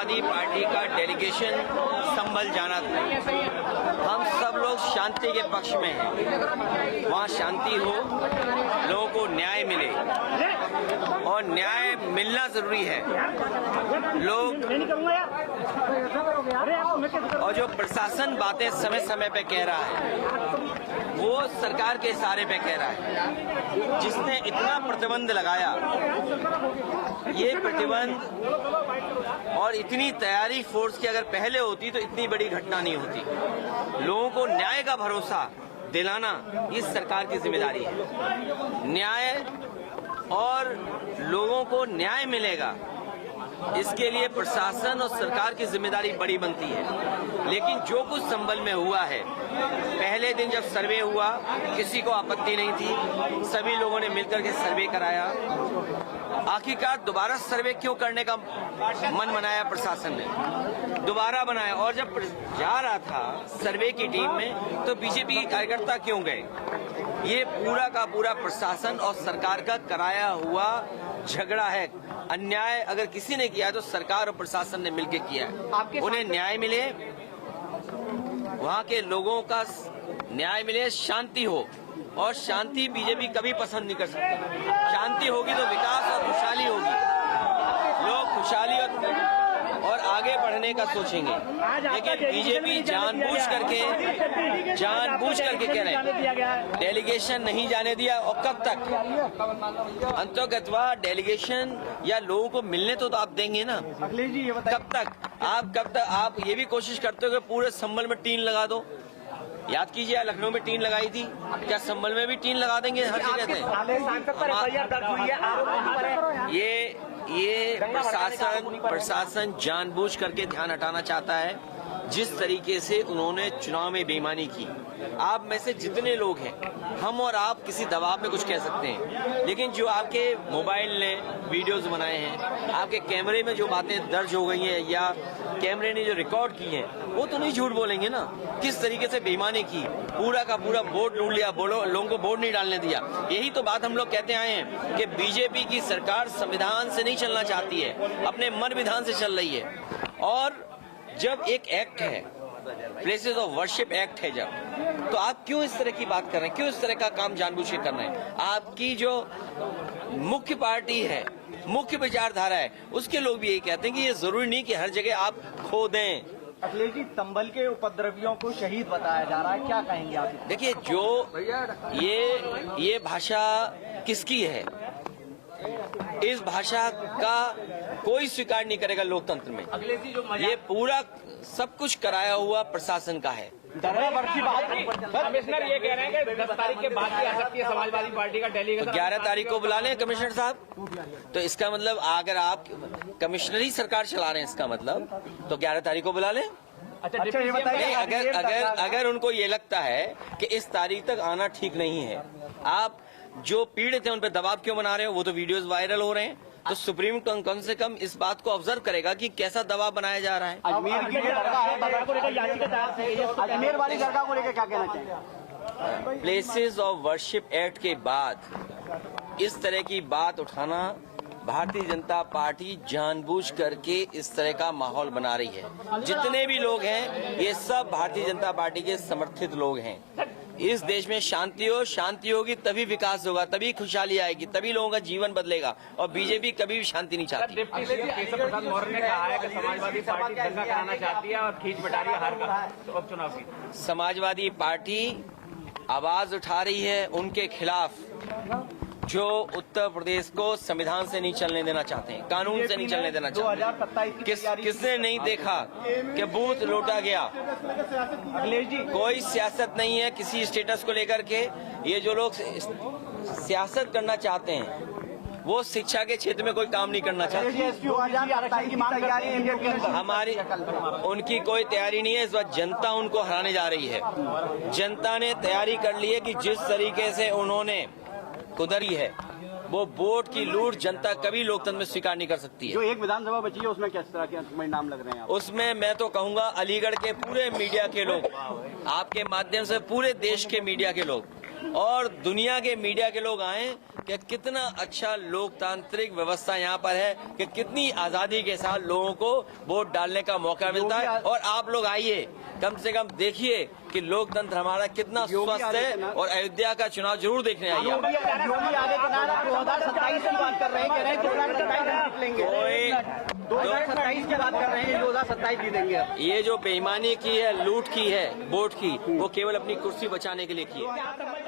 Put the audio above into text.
Samajwadi party का delegation संभल जाना था। हम सब लोग शांति के पक्ष में हैं, वहाँ शांति हो, लोगों को न्याय मिले और न्याय मिलना जरूरी है। लोग और जो प्रशासन बातें समय समय पे कह रहा है वो सरकार के इशारे पे कह रहा है। जिसने इतना प्रतिबंध लगाया, ये प्रतिबंध और इतनी तैयारी फोर्स की अगर पहले होती तो इतनी बड़ी घटना नहीं होती। लोगों को न्याय का भरोसा दिलाना इस सरकार की जिम्मेदारी है। न्याय और लोगों को न्याय मिलेगा, इसके लिए प्रशासन और सरकार की जिम्मेदारी बड़ी बनती है। लेकिन जो कुछ संभल में हुआ है, पहले दिन जब सर्वे हुआ किसी को आपत्ति नहीं थी, सभी लोगों ने मिलकर के सर्वे कराया। आखिरकार दोबारा सर्वे क्यों करने का मन बनाया प्रशासन ने, दोबारा बनाया। और जब जा रहा था सर्वे की टीम में तो बीजेपी के कार्यकर्ता क्यों गए? ये पूरा का पूरा प्रशासन और सरकार का कराया हुआ झगड़ा है। अन्याय अगर किसी ने किया है तो सरकार और प्रशासन ने मिलकर किया है। उन्हें न्याय मिले, वहाँ के लोगों का न्याय मिले, शांति हो। और शांति बीजेपी कभी पसंद नहीं कर सकती। शांति होगी तो विकास और खुशहाली होगी, लोग खुशहाली और आगे बढ़ने का सोचेंगे। लेकिन बीजेपी जानबूझ करके कह रहे हैं डेलीगेशन नहीं जाने दिया। और कब तक? अंतोगतवा डेलीगेशन या लोगों को मिलने तो आप देंगे ना? कब तक आप ये भी कोशिश करते हो कि पूरे संभल में टीन लगा दो? याद कीजिए, लखनऊ में टीन लगाई थी, क्या संभल में भी टीन लगा देंगे? हर जगह ये प्रशासन जानबूझ करके ध्यान हटाना चाहता है। जिस तरीके से उन्होंने चुनाव में बेईमानी की, आप में से जितने लोग हैं, हम और आप किसी दबाव में कुछ कह सकते हैं, लेकिन जो आपके मोबाइल ने वीडियोस बनाए हैं, आपके कैमरे में जो बातें दर्ज हो गई हैं या कैमरे ने जो रिकॉर्ड की हैं, वो तो नहीं झूठ बोलेंगे ना। किस तरीके से बेईमानी की, पूरा का पूरा वोट लूट लिया, लोगों को वोट नहीं डालने दिया। यही तो बात हम लोग कहते आए हैं कि बीजेपी की सरकार संविधान से नहीं चलना चाहती है, अपने मन विधान से चल रही है। और जब एक एक्ट है, प्लेसेस ऑफ वर्शिप एक्ट है, जब तो आप क्यों इस तरह की बात कर रहे हैं? क्यों इस तरह का काम जानबूझ के कर रहे हैं? आपकी जो मुख्य पार्टी है, मुख्य विचारधारा है, उसके लोग भी यही कहते हैं कि ये जरूरी नहीं कि हर जगह आप खो दें। अखिलेश जी, संभल के उपद्रवियों को शहीद बताया जा रहा है, क्या कहेंगे आप? देखिए, जो ये भाषा किसकी है? इस भाषा का कोई स्वीकार नहीं करेगा लोकतंत्र में। ये पूरा सब कुछ कराया हुआ प्रशासन का है। कमिश्नर ये कह रहे हैं कि 10 तारीख के बाद भी आ सकती है समाजवादी पार्टी का डेलीगेशन। तो 11 तारीख को बुला लें कमिश्नर साहब। तो इसका मतलब अगर आप कमिश्नरी सरकार चला रहे हैं, इसका मतलब तो 11 तारीख को बुला लें। अच्छा, ये बताइए, अगर उनको ये लगता है कि इस तारीख तक आना ठीक नहीं है, आप जो पीड़ित हैं उन पर दबाव क्यों बना रहे हो? वो तो वीडियोस वायरल हो रहे हैं। तो सुप्रीम कम से कम इस बात को ऑब्जर्व करेगा कि कैसा दबाव बनाया जा रहा है। अजमेर की दरगाह है, अजमेर वाली दरगाह को लेकर क्या कहना चाहिए? प्लेसेस ऑफ वर्शिप एक्ट के बाद इस तरह की बात उठाना, भारतीय जनता पार्टी जानबूझ करके इस तरह का माहौल बना रही है। जितने भी लोग हैं, ये सब भारतीय जनता पार्टी के समर्थित लोग हैं। इस देश में शांति होगी तभी विकास होगा, तभी खुशहाली आएगी, तभी लोगों का जीवन बदलेगा। और बीजेपी कभी भी शांति नहीं चाहती। डिप्टी सीएम केशव प्रसाद मौर्य ने कहा है कि समाजवादी पार्टी दंगा कराना चाहती है और खींच बिठा रही है हार का उपचुनाव की। समाजवादी पार्टी आवाज उठा रही है उनके खिलाफ जो उत्तर प्रदेश को संविधान से नहीं चलने देना चाहते हैं, कानून से नहीं चलने देना चाहते। किसने नहीं देखा कि बूथ लूटा गया? अखिलेश जी, कोई सियासत नहीं है किसी स्टेटस को लेकर के। ये जो लोग सियासत करना चाहते हैं वो शिक्षा के क्षेत्र में कोई काम नहीं करना चाहते। हमारी उनकी कोई तैयारी नहीं है। इस बार जनता उनको हराने जा रही है। जनता ने तैयारी कर ली है कि जिस तरीके से उन्होंने कुदरी है, वो वोट की लूट जनता कभी लोकतंत्र में स्वीकार नहीं कर सकती है। जो एक विधानसभा बची है उसमें किस तरह के परिणाम लग रहे हैं? उसमें मैं तो कहूंगा अलीगढ़ के पूरे मीडिया के लोग, आपके माध्यम से पूरे देश के मीडिया के लोग और दुनिया के मीडिया के लोग आए कि कितना अच्छा लोकतांत्रिक व्यवस्था यहाँ पर है, कि कितनी आजादी के साथ लोगों को वोट डालने का मौका मिलता है। और आप लोग आइए, कम से कम देखिए कि लोकतंत्र हमारा कितना स्वस्थ है, और अयोध्या का चुनाव जरूर देखने आइए। योगी आदित्यनाथ 2027 की बात कर रहे हैं, कह रहे हैं 2027 जीत लेंगे। 2027 की बात कर रहे हैं, 2027 जीतेंगे। ये जो बेईमानी की है, लूट की है वोट की, वो केवल अपनी कुर्सी बचाने के लिए की है।